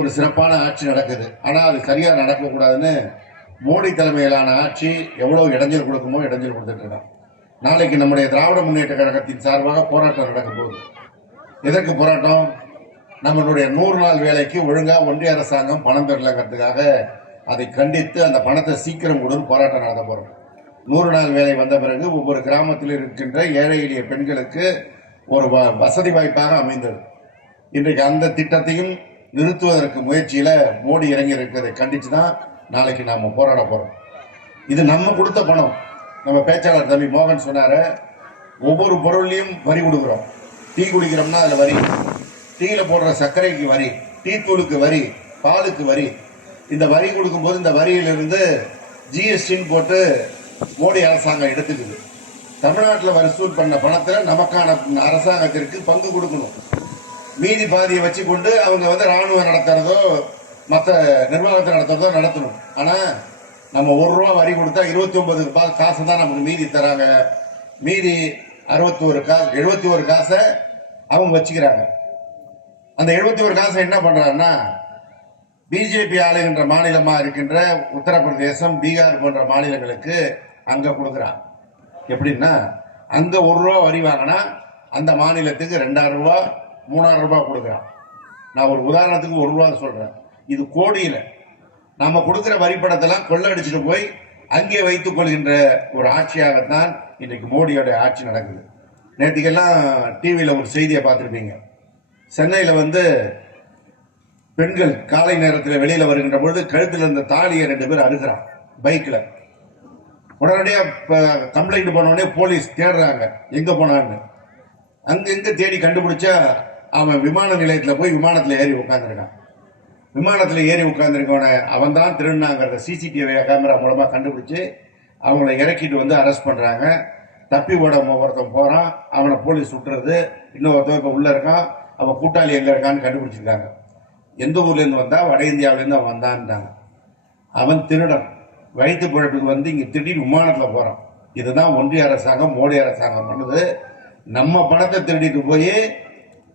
ஒரு சிறப்பான ஆட்சி நடக்குது. ஆனா அது சரியா நடக்க கூடாதுன்னு மோடி தலைமையிலான ஆட்சி எவ்வளவு இடைஞ்சல் கொடுக்குமோ இடைஞ்சல் கொடுத்துட்டு இருக்கோம். நாளைக்கு நம்முடைய திராவிட முன்னேற்ற கழகத்தின் சார்பாக போராட்டம் நடக்க போகுது. எதற்கு போராட்டம்? நம்மளுடைய 100 நாள் வேலைக்கு ஒழுங்கா ஒன்றிய அரசாங்கம் பணம் தரலங்கிறதுக்காக அதை கண்டித்து அந்த பணத்தை சீக்கிரம் கொடுன்னு போராட்டம் நடத்த போறோம். 100 நாள் வேலை வந்த பிறகு ஒவ்வொரு கிராமத்தில் இருக்கின்ற ஏழை எளிய பெண்களுக்கு ஒரு வசதி வாய்ப்பாக அமைந்தது. இன்றைக்கு அந்த திட்டத்தையும் நிறுத்துவதற்கு முயற்சியில மோடி இறங்கி இருக்கிறதை கண்டிச்சு தான் நாளைக்கு நாம போராட போறோம். இது நம்ம கொடுத்த பணம். நம்ம பேச்சாளர் தம்பி மோகன் சொன்னாரு, ஒவ்வொரு பொருளையும் வரி கொடுக்கிறோம். டீ குடிக்கிறோம்னா அதுல வரி, டீல போடுற சர்க்கரைக்கு வரி, டீ தூளுக்கு வரி, பாலுக்கு வரி. இந்த வரி கொடுக்கும் போது இந்த வரியிலிருந்து ஜிஎஸ்டின்னு போட்டு மோடி அரசாங்கம் எடுத்துக்குது. தமிழ்நாட்டில் வசூல் பண்ண பணத்துல நமக்கான அரசாங்கத்திற்கு பங்கு கொடுக்கணும். மீதி பாதியை வச்சு கொண்டு அவங்க ராணுவம் நடத்துறதோ மற்ற நிர்வாகத்தை நடத்துறதோ நடத்தணும். ஆனா நம்ம ₹1 வரி கொடுத்தா 29 காசு தான் நமக்கு மீதி தராங்க. மீதி 71 காசை அவங்க வச்சுக்கிறாங்க. அந்த 71 காசை என்ன பண்றாங்கன்னா, பிஜேபி ஆளுகின்ற மாநிலமா இருக்கின்ற உத்தரப்பிரதேசம், பீகார் போன்ற மாநிலங்களுக்கு அங்க கொடுக்குறான். எப்படின்னா, அங்க ₹1 வரி வாங்கினா அந்த மாநிலத்துக்கு ₹2000 ₹3000 கொடுக்குறான். நான் ஒரு உதாரணத்துக்கு ₹1 சொல்றேன். இது கோடியில நாம கொடுக்கிற வரிப்படத்தெல்லாம் கொள்ளடிச்சுட்டு போய் அங்கே வைத்துக் கொள்கின்ற ஒரு ஆட்சியாகத்தான் இன்றைக்கு மோடியோட ஆட்சி நடக்குது. நேற்றுக்கெல்லாம் டிவியில ஒரு செய்தியை பார்த்திருப்பீங்க. சென்னையில பெண்கள் காலை நேரத்தில் வெளியில வருகின்ற பொழுது கழுத்தில் இருந்த தாலியை 2 பேர் அறுக்கிறான் பைக்ல. உடனடியா கம்ப்ளைண்ட் பண்ண உடனே போலீஸ் தேடுறாங்க எங்க போனான்னு. அங்க தேடி கண்டுபிடிச்சா அவன் விமான நிலையத்தில் போய் விமானத்தில் ஏறி உட்கார்ந்துருக்கான். விமானத்தில் ஏறி உட்கார்ந்துருக்கவன அவன் தான் திருநாங்கிறத சிசிடிவி கேமரா மூலமா கண்டுபிடிச்சு அவங்கள இறக்கிட்டு அரெஸ்ட் பண்றாங்க. தப்பி ஓட ஒருத்தன் போறான், அவனை போலீஸ் சுட்டுறது. இன்னொருத்தன் இப்ப உள்ள இருக்கான், அவன் கூட்டாளி எங்க இருக்கான்னு கண்டுபிடிச்சிருக்காங்க. எந்த ஊர்ல இருந்து வந்தா? வட இந்தியாவில இருந்து அவன் வந்தான்ட்டாங்க. அவன் திருடன், வயிற்று பிழைப்புக்கு இங்க திடீர்னு விமானத்துல போறான். இதுதான் ஒன்றிய அரசாங்கம், மோடி அரசாங்கம் பண்ணுது. நம்ம பணத்தை திருடிட்டு போய்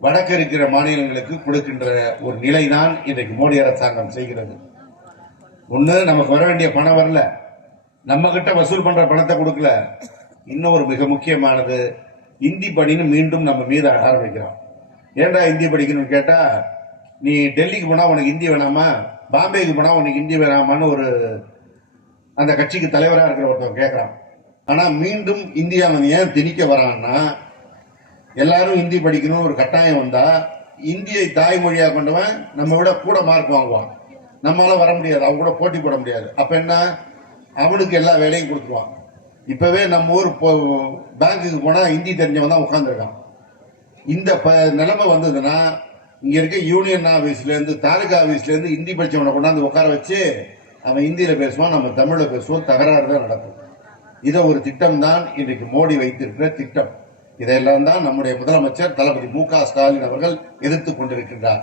வடக்கு இருக்கிற மாநிலங்களுக்கு கொடுக்கின்ற ஒரு நிலை தான் இன்றைக்கு மோடி அரசாங்கம் செய்கிறது. ஒண்ணு, நமக்கு வர வேண்டிய பணம் வரல, நம்ம கிட்ட வசூல் பண்ற பணத்தை கொடுக்கல. இன்னொரு மிக முக்கியமானது, இந்தி படின்னு மீண்டும் நம்ம மீது ஆரம்பிக்கிறோம். ஏன்டா இந்தி படிக்கணும்னு கேட்டா, நீ டெல்லிக்கு போனா உனக்கு இந்தி வேணாமா, பாம்பேக்கு போனா உனக்கு இந்தி வேணாமான்னு ஒரு அந்த கட்சிக்கு தலைவராக இருக்கிற ஒருத்தன் கேட்கிறான். ஆனா மீண்டும் இந்தியாவை ஏன் திணிக்க வரான்னா, எல்லாரும் இந்தி படிக்கணும் ஒரு கட்டாயம் வந்தா இந்தியை தாய்மொழியா கொண்டவன் நம்ம விட கூட மார்க் வாங்குவான். நம்மளால வர முடியாது, அவங்க கூட போட்டி போட முடியாது. அப்ப என்ன, அவனுக்கு எல்லா வேலையும் கொடுத்துருவான். இப்பவே நம்ம ஊர் பேங்குக்கு போனா இந்தி தெரிஞ்சவன் தான் உட்கார்ந்துருக்கான். இந்த நிலைமை வந்ததுன்னா இங்க இருக்க யூனியன் ஆபீஸ்ல இருந்து தாலுகா ஆபீஸ்ல இருந்து இந்தி படிச்சவனை கொண்டாந்து உட்கார வச்சு அவன் இந்தியில பேசுவான், நம்ம தமிழ்ல பேசுவோம். தகராறு தான் நடக்கும். இதை ஒரு திட்டம் தான் இன்றைக்கு மோடி வைத்திருக்கிற திட்டம். இதையெல்லாம் தான் நம்முடைய முதலமைச்சர் தளபதி மு.க. ஸ்டாலின் அவர்கள் எதிர்த்துக் கொண்டிருக்கின்றார்.